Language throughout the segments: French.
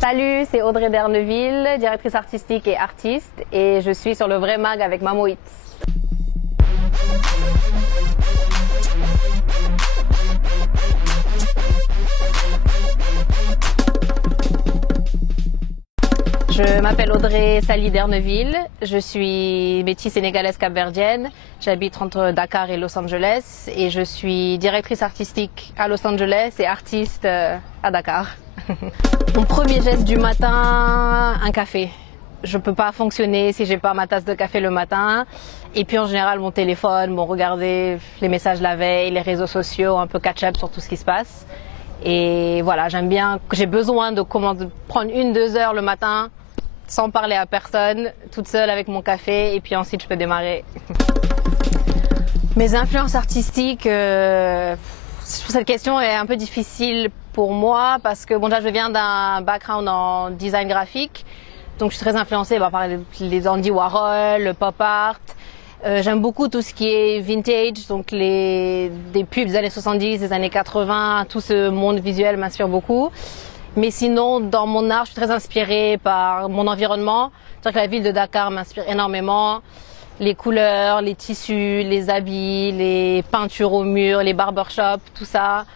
Salut, c'est Audrey Derneville, directrice artistique et artiste, et je suis sur le Vrai Mag avec Mamo Hits. Je m'appelle Audrey Sali Derneville, je suis métisse sénégalaise capverdienne, j'habite entre Dakar et Los Angeles et je suis directrice artistique à Los Angeles et artiste à Dakar. Mon premier geste du matin, un café. Je peux pas fonctionner si j'ai pas ma tasse de café le matin. Et puis en général mon téléphone, regarder les messages la veille, les réseaux sociaux, un peu catch-up sur tout ce qui se passe. Et voilà, j'aime bien, j'ai besoin de prendre 1-2 heures le matin sans parler à personne, toute seule avec mon café et puis ensuite je peux démarrer. Mes influences artistiques, cette question est un peu difficile pour moi parce que déjà je viens d'un background en design graphique, donc je suis très influencée par les Andy Warhol, le pop art. J'aime beaucoup tout ce qui est vintage, donc des pubs des années 70, des années 80, tout ce monde visuel m'inspire beaucoup. Mais sinon, dans mon art, je suis très inspirée par mon environnement. C'est-à-dire que la ville de Dakar m'inspire énormément. Les couleurs, les tissus, les habits, les peintures au mur, les barbershops, tout ça.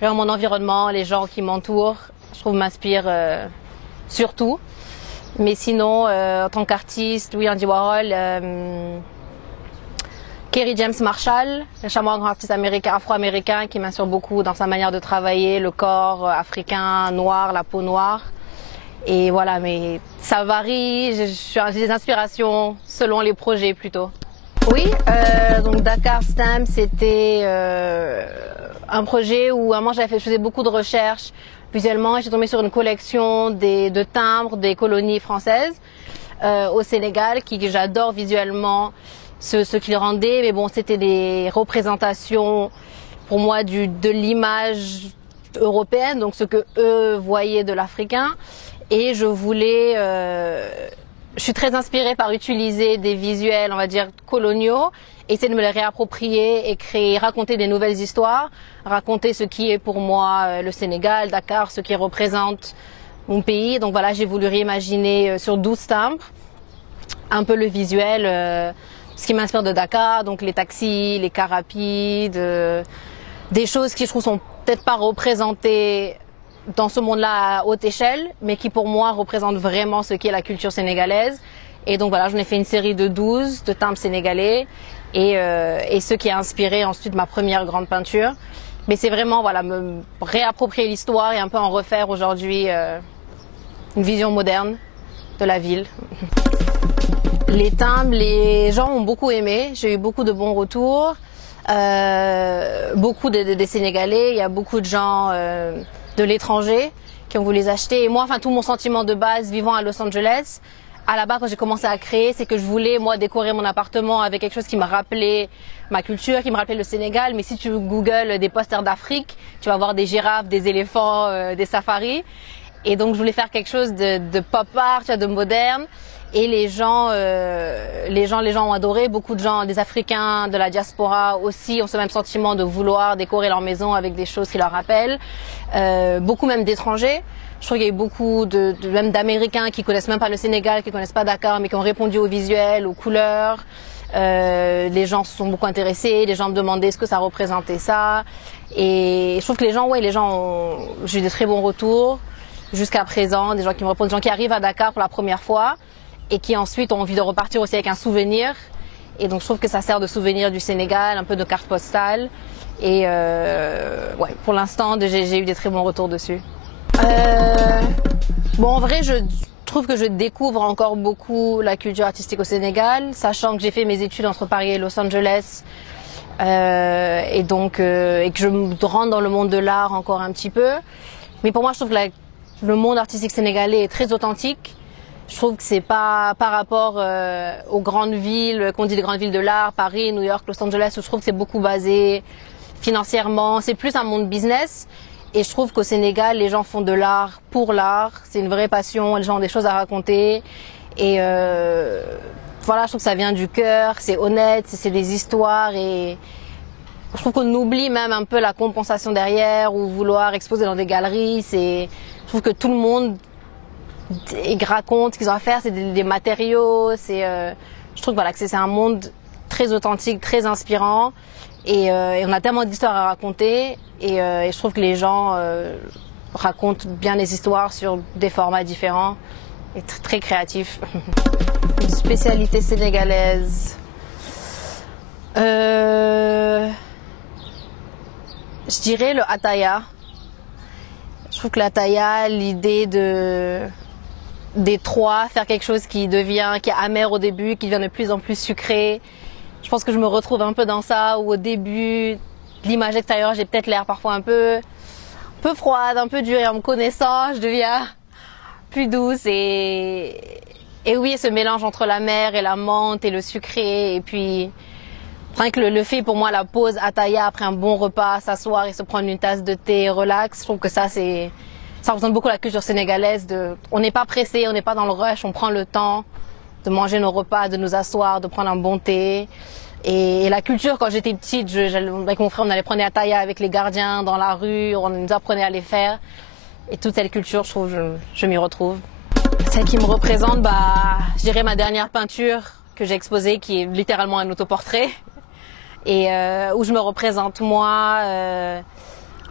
Vraiment mon environnement, les gens qui m'entourent, je trouve m'inspire surtout. Mais sinon, en tant qu'artiste, oui, Andy Warhol, Kerry James Marshall, le charmant grand artiste afro-américain qui m'inspire beaucoup dans sa manière de travailler, le corps africain, noir, la peau noire. Et voilà, mais ça varie, j'ai des inspirations selon les projets plutôt. Oui, donc Dakar Stamp, c'était un projet où je faisais beaucoup de recherches visuellement et j'ai tombé sur une collection de timbres des colonies françaises au Sénégal que j'adore visuellement. Ce qu'ils rendaient, mais bon, c'était des représentations pour moi de l'image européenne, donc ce que eux voyaient de l'africain. Et je suis très inspirée par utiliser des visuels, on va dire, coloniaux, essayer de me les réapproprier et raconter des nouvelles histoires, raconter ce qui est pour moi le Sénégal, Dakar, ce qui représente mon pays. Donc voilà, j'ai voulu réimaginer sur 12 timbres un peu le visuel. Ce qui m'inspire de Dakar, donc les taxis, les cars rapides, des choses qui je trouve sont peut-être pas représentées dans ce monde-là à haute échelle, mais qui pour moi représentent vraiment ce qu'est la culture sénégalaise. Et donc voilà, j'en ai fait une série de 12 de timbres sénégalais et ce qui a inspiré ensuite ma première grande peinture. Mais c'est vraiment voilà, me réapproprier l'histoire et un peu en refaire aujourd'hui une vision moderne de la ville. Les timbres, les gens ont beaucoup aimé, j'ai eu beaucoup de bons retours, beaucoup des Sénégalais, il y a beaucoup de gens de l'étranger qui ont voulu les acheter. Et moi, tout mon sentiment de base vivant à Los Angeles, à la base quand j'ai commencé à créer, c'est que je voulais moi décorer mon appartement avec quelque chose qui me rappelait ma culture, qui me rappelait le Sénégal. Mais si tu googles des posters d'Afrique, tu vas voir des girafes, des éléphants, des safaris. Et donc je voulais faire quelque chose de pop art, de moderne. Et les gens ont adoré. Beaucoup de gens, des Africains, de la diaspora aussi, ont ce même sentiment de vouloir décorer leur maison avec des choses qui leur rappellent. Beaucoup même d'étrangers. Je trouve qu'il y a eu beaucoup même d'Américains qui connaissent même pas le Sénégal, qui connaissent pas Dakar, mais qui ont répondu au visuel, aux couleurs. Les gens se sont beaucoup intéressés. Les gens me demandaient ce que ça représentait ça. Et je trouve que j'ai eu de très bons retours jusqu'à présent. Des gens qui me répondent, des gens qui arrivent à Dakar pour la première fois et qui ensuite ont envie de repartir aussi avec un souvenir. Et donc je trouve que ça sert de souvenir du Sénégal, un peu de carte postale. Et pour l'instant, j'ai eu des très bons retours dessus. En vrai, je trouve que je découvre encore beaucoup la culture artistique au Sénégal, sachant que j'ai fait mes études entre Paris et Los Angeles. Et que je rentre dans le monde de l'art encore un petit peu. Mais pour moi, je trouve que le monde artistique sénégalais est très authentique. Je trouve que c'est pas par rapport aux grandes villes, qu'on dit les grandes villes de l'art, Paris, New York, Los Angeles, où je trouve que c'est beaucoup basé financièrement. C'est plus un monde business. Et je trouve qu'au Sénégal, les gens font de l'art pour l'art. C'est une vraie passion. Les gens ont des choses à raconter. Et je trouve que ça vient du cœur. C'est honnête, c'est des histoires. Et je trouve qu'on oublie même un peu la compensation derrière ou vouloir exposer dans des galeries. Je trouve que tout le monde ils racontent ce qu'ils ont à faire, c'est des matériaux, je trouve voilà, que c'est un monde très authentique, très inspirant et on a tellement d'histoires à raconter et je trouve que les gens racontent bien les histoires sur des formats différents et très créatifs. Une spécialité sénégalaise. Je dirais le ataya. Je trouve que l'ataya, l'idée des trois, faire quelque chose qui est amer au début, qui devient de plus en plus sucré. Je pense que je me retrouve un peu dans ça, où au début, l'image extérieure, j'ai peut-être l'air parfois un peu froide, un peu dure, et en me connaissant, je deviens plus douce et oui, ce mélange entre la mer et la menthe et le sucré, et puis rien que le fait pour moi, la pause ataya après un bon repas, s'asseoir et se prendre une tasse de thé relax, je trouve que ça représente beaucoup la culture sénégalaise. On n'est pas pressé, on n'est pas dans le rush, on prend le temps de manger nos repas, de nous asseoir, de prendre un bon thé. Et la culture, quand j'étais petite, avec mon frère, on allait prendre des ataya avec les gardiens dans la rue, on nous apprenait à les faire. Et toute cette culture, je trouve, je m'y retrouve. Celle qui me représente, je dirais ma dernière peinture que j'ai exposée, qui est littéralement un autoportrait. Et où je me représente moi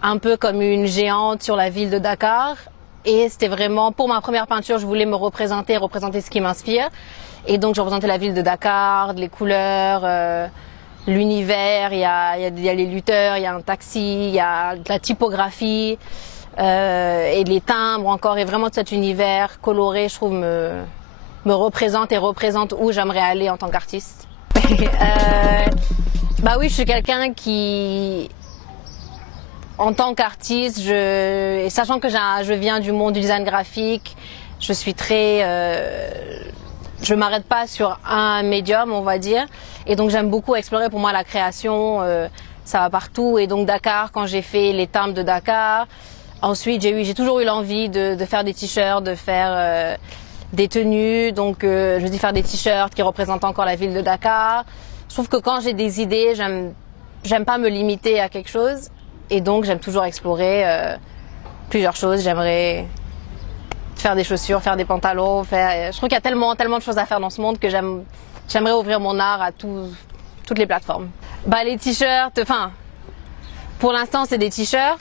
un peu comme une géante sur la ville de Dakar. Et c'était vraiment, pour ma première peinture, je voulais me représenter ce qui m'inspire. Et donc je représentais la ville de Dakar, les couleurs, l'univers, il y a les lutteurs, il y a un taxi, il y a de la typographie et les timbres encore. Et vraiment tout cet univers coloré, je trouve, me représente et représente où j'aimerais aller en tant qu'artiste. Oui, je suis quelqu'un qui, en tant qu'artiste, et sachant que je viens du monde du design graphique, je suis je m'arrête pas sur un médium, on va dire, et donc j'aime beaucoup explorer. Pour moi, la création, ça va partout. Et donc Dakar, quand j'ai fait les timbres de Dakar, ensuite j'ai toujours eu l'envie de faire des t-shirts, de faire des tenues. Donc je me dis faire des t-shirts qui représentent encore la ville de Dakar. Je trouve que quand j'ai des idées, j'aime pas me limiter à quelque chose, et donc j'aime toujours explorer plusieurs choses. J'aimerais faire des chaussures, faire des pantalons, je trouve qu'il y a tellement de choses à faire dans ce monde que j'aimerais ouvrir mon art à toutes les plateformes. Les t-shirts, pour l'instant c'est des t-shirts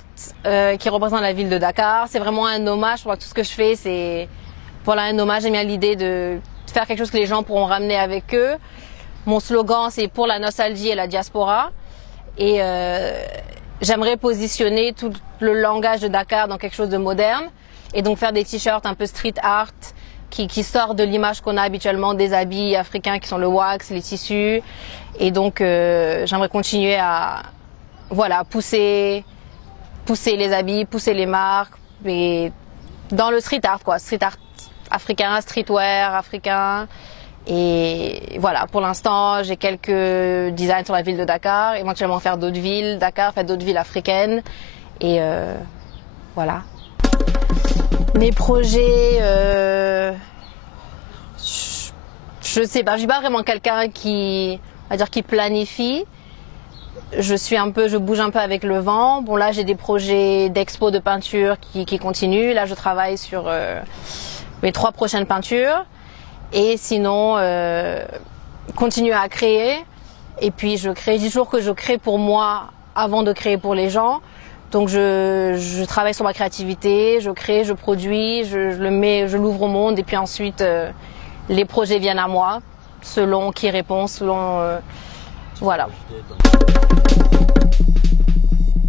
qui représentent la ville de Dakar. C'est vraiment un hommage. Je crois que tout ce que je fais, c'est un hommage. J'aime bien l'idée de faire quelque chose que les gens pourront ramener avec eux. Mon slogan, c'est pour la nostalgie et la diaspora. Et j'aimerais positionner tout le langage de Dakar dans quelque chose de moderne. Et donc faire des t-shirts un peu street art qui sortent de l'image qu'on a habituellement des habits africains qui sont le wax, les tissus. Et donc j'aimerais continuer à pousser les habits, pousser les marques, et dans le street art, street art africain, streetwear africain. Et voilà, pour l'instant, j'ai quelques designs sur la ville de Dakar, éventuellement faire d'autres villes, faire d'autres villes africaines. Et voilà. Mes projets, je sais pas, je suis pas vraiment quelqu'un qui planifie. Je bouge un peu avec le vent. Bon, là, j'ai des projets d'expo de peinture qui continuent. Là, je travaille sur mes 3 prochaines peintures. Et sinon, continuer à créer. Et puis, je dis toujours que je crée pour moi avant de créer pour les gens. Donc, je travaille sur ma créativité, je crée, je produis, je l'ouvre au monde. Et puis ensuite, les projets viennent à moi, selon qui répond, selon... voilà.